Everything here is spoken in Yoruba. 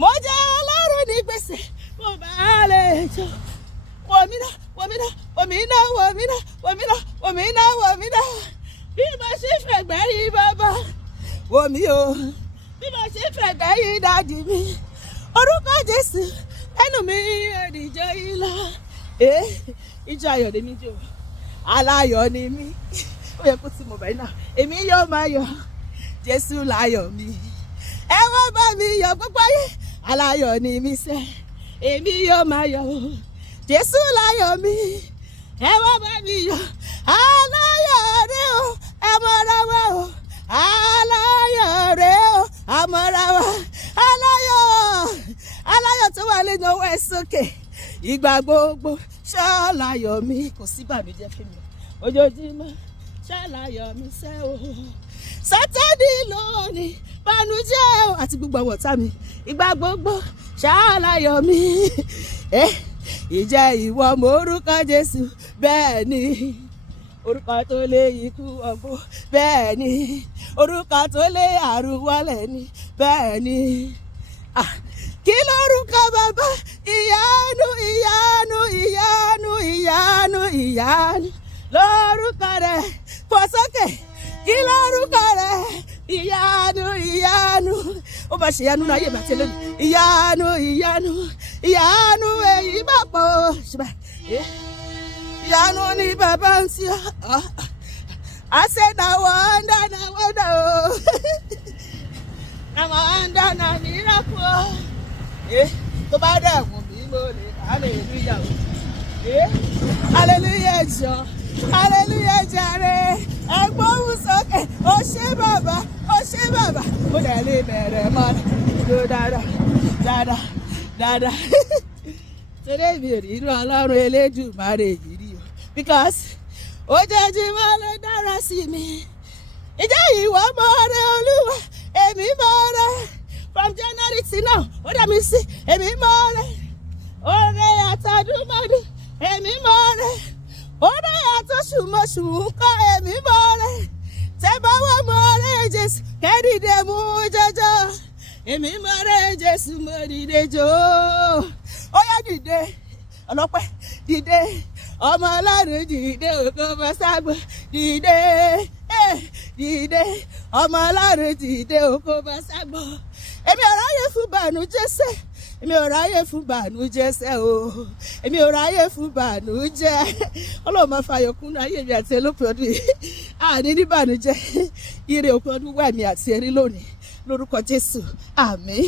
mo jẹ́ ọlọ́run ní gbèsè mo bá lè jọ wòmínà wòmínà wòmínà wòmínà wòmínà wòmínà wòmínà bí mo ṣe fẹ̀gbẹ́ yí bàbá wòmí o bí mo ṣe fẹ̀gbẹ́ yí dádì mi orúkọ Jésù ẹnu mi òdìjọ ìlà ìjọ ayọ̀ ni mí jò aláyọ̀ ni mí ó yẹ kó tí mo bẹ̀rẹ̀ náà èmi yóò máa yọ̀ Jésù láyọ̀ mi ẹ wá bá mi yọ̀ gbogbo ayé aláyọ̀ ni mí sẹ́ èmi yóò máa yọ̀ Jésù láyọ̀ mi ẹ wá bá mi yọ̀ aláyọ̀ rẹ o ẹ mọ̀ra wa o aláyọ̀ rẹ o ẹ mọ̀ra wa aláyọ̀ tó wà lẹ́nu ọwọ́ ẹ sókè ìgbà gbogbo ṣàlàyọ̀ mi kò sí bànújẹ́ fún mi ojoojúmọ́ ṣàlàyọ̀ mi sẹ́ o Sátánì lónìí bànújẹ́ o àti gbogbo àwọn ọ̀tá mi ìgbà gbogbo ṣàlàyọ̀ mi ìjẹ́ ìwọ mọ orúkọ Jésù bẹ́ẹ̀ ni orúkọ tó lé ikú ọgbó bẹ́ẹ̀ ni orúkọ tó lé àrùn wálẹ̀ ni bẹ́ẹ̀ ni kí lórúkọ bàbá ìyanu ìyanu ìyanu ìyanu ìyanu lórúkọ rẹ̀ pọ̀ sókè kí lórúkọ rẹ̀ ìyanu ìyanu ó bá ṣe ìyanu náà ayé bàtẹ lónìí ìyanu ìyanu ìyanu èyí bá pọ̀ ṣùgbọ́n ìyanu ni bàbá ń ṣe I say na wonder o na wonder na miracle tó bá dẹ̀ wù mí mo lè hallelujah hallelujah jọ hallelujah jàre ẹgbọ́n sókè ó ṣé bàbá ó dẹ̀ lè bẹ̀rẹ̀ mọ́ ló dáadáa today mi ò rí inú ọlọ́run elédùmarè yìí rí o because ojoojúmọ́ ló dára sí mi ìjẹ́ ìwọ mọ́ rẹ olúwa èmi mọ́ rẹ from January till now ó dá mi sí èmi mọ́ rẹ oore àtàdúmọ́dún èmi mọ́ rẹ oore àtọ́sùmọ̀sù ńkọ́ èmi mọ́ rẹ tẹ́báwọ́ mọ́ rẹ Jésù kẹ́dìdé mú jọjọ èmi mọ́ rẹ Jésù mo dìde jò ó yá dìde ọlọ́pẹ́ dìde ọmọ ọlọ́run dìde ògo bọ́ ságbó dìde dìde ọmọ ọlọ́run dìde ògo bọ́ ságbó èmi ò ráyè fún bànújẹ́ sẹ́ èmi ò ráyè fún bànújẹ́ sẹ́ o èmi ò ráyè fún bànújẹ́ ọlọ́run máa fàyọ̀ kún ayé mi àti ẹlòpin ọdún yìí àní ní bànújẹ́ ire òpin ọdún wà mí àti ẹrí lónìí lórúkọ Jésù àmín.